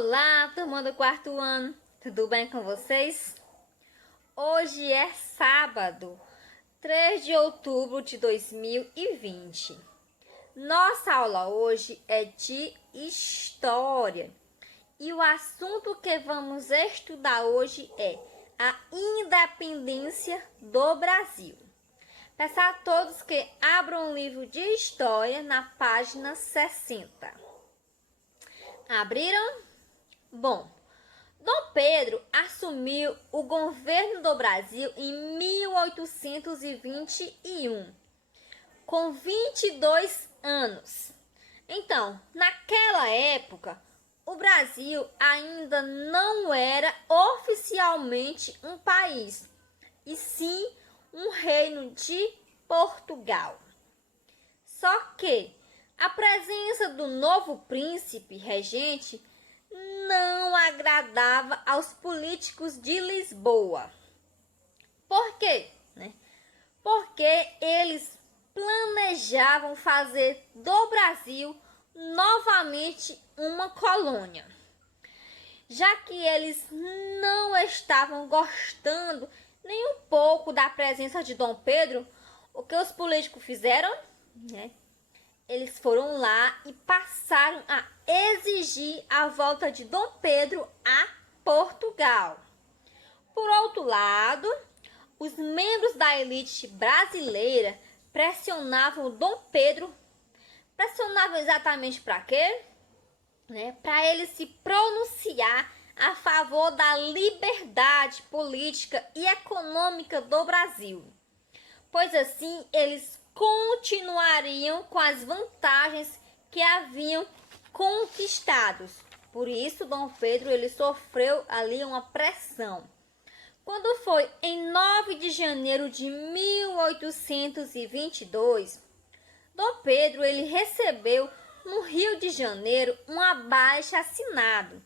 Olá, turma do quarto ano, tudo bem com vocês? Hoje é sábado, 3 de outubro de 2020. Nossa aula hoje é de História e o assunto que vamos estudar hoje é a independência do Brasil. Peço a todos que abram o livro de História na página 60. Abriram? Bom, Dom Pedro assumiu o governo do Brasil em 1821, com 22 anos. Então, naquela época, o Brasil ainda não era oficialmente um país, e sim um reino de Portugal. Só que a presença do novo príncipe regente não agradava aos políticos de Lisboa. Por quê? Porque eles planejavam fazer do Brasil novamente uma colônia. Já que eles não estavam gostando nem um pouco da presença de Dom Pedro, o que os políticos fizeram? Eles foram lá e passaram a exigir a volta de Dom Pedro a Portugal. Por outro lado, os membros da elite brasileira pressionavam Dom Pedro. Pressionavam exatamente para quê? Para ele se pronunciar a favor da liberdade política e econômica do Brasil. Pois assim, eles continuariam com as vantagens que haviam conquistados. Por isso, Dom Pedro ele sofreu ali uma pressão. Quando foi em 9 de janeiro de 1822, Dom Pedro ele recebeu no Rio de Janeiro um abaixo-assinado.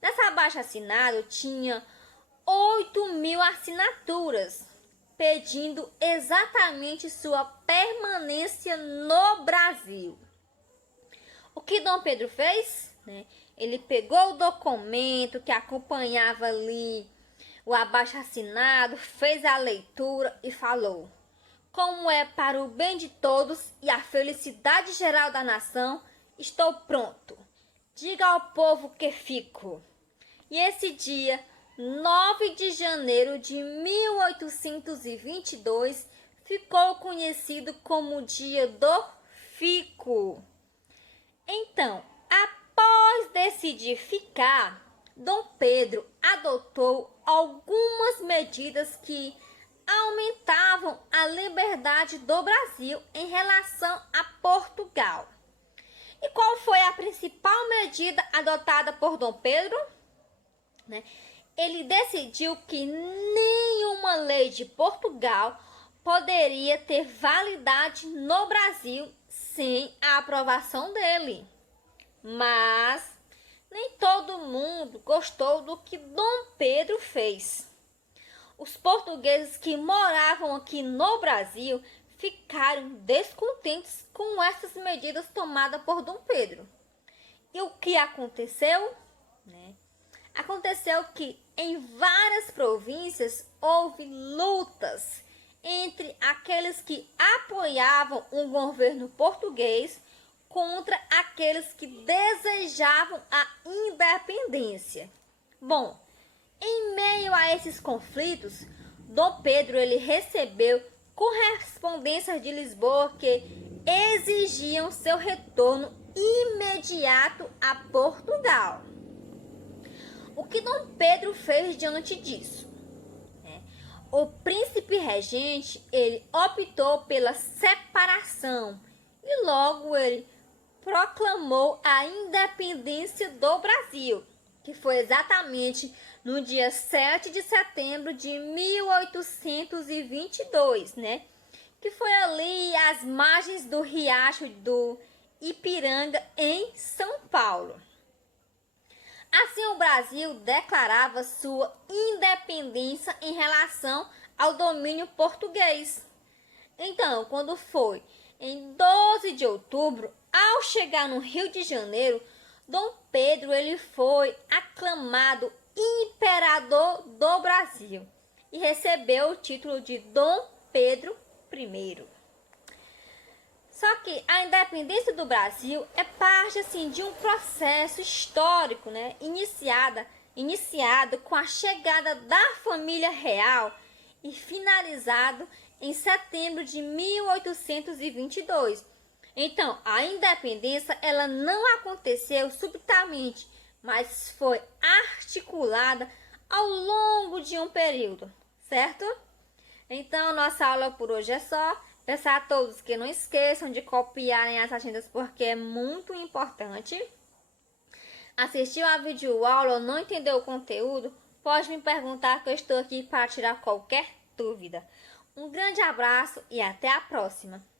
Nessa abaixo-assinado tinha 8.000 assinaturas, pedindo exatamente sua permanência no Brasil. O que Dom Pedro fez? Ele pegou o documento que acompanhava ali o abaixo-assinado, fez a leitura e falou: como é para o bem de todos e a felicidade geral da nação, estou pronto. Diga ao povo que fico. E esse dia, 9 de janeiro de 1822, ficou conhecido como o Dia do Fico. Então, após decidir ficar, Dom Pedro adotou algumas medidas que aumentavam a liberdade do Brasil em relação a Portugal. E qual foi a principal medida adotada por Dom Pedro? Ele decidiu que nenhuma lei de Portugal poderia ter validade no Brasil sem a aprovação dele. Mas nem todo mundo gostou do que Dom Pedro fez. Os portugueses que moravam aqui no Brasil ficaram descontentes com essas medidas tomadas por Dom Pedro. E o que aconteceu? Aconteceu que em várias províncias houve lutas entre aqueles que apoiavam o governo português contra aqueles que desejavam a independência. Bom, em meio a esses conflitos, Dom Pedro ele recebeu correspondências de Lisboa que exigiam seu retorno imediato a Portugal. O que Dom Pedro fez diante disso? O príncipe regente ele optou pela separação e logo ele proclamou a independência do Brasil, que foi exatamente no dia 7 de setembro de 1822, que foi ali às margens do riacho do Ipiranga, em São Paulo. Assim, o Brasil declarava sua independência em relação ao domínio português. Então, quando foi em 12 de outubro, ao chegar no Rio de Janeiro, Dom Pedro ele foi aclamado imperador do Brasil e recebeu o título de Dom Pedro I. Só que a independência do Brasil é parte assim de um processo histórico, né, iniciado com a chegada da família real e finalizado em setembro de 1822. Então, a independência ela não aconteceu subitamente, mas foi articulada ao longo de um período, certo? Então, nossa aula por hoje é só. Peço a todos que não esqueçam de copiarem as agendas porque é muito importante. Assistiu a videoaula ou não entendeu o conteúdo? Pode me perguntar que eu estou aqui para tirar qualquer dúvida. Um grande abraço e até a próxima!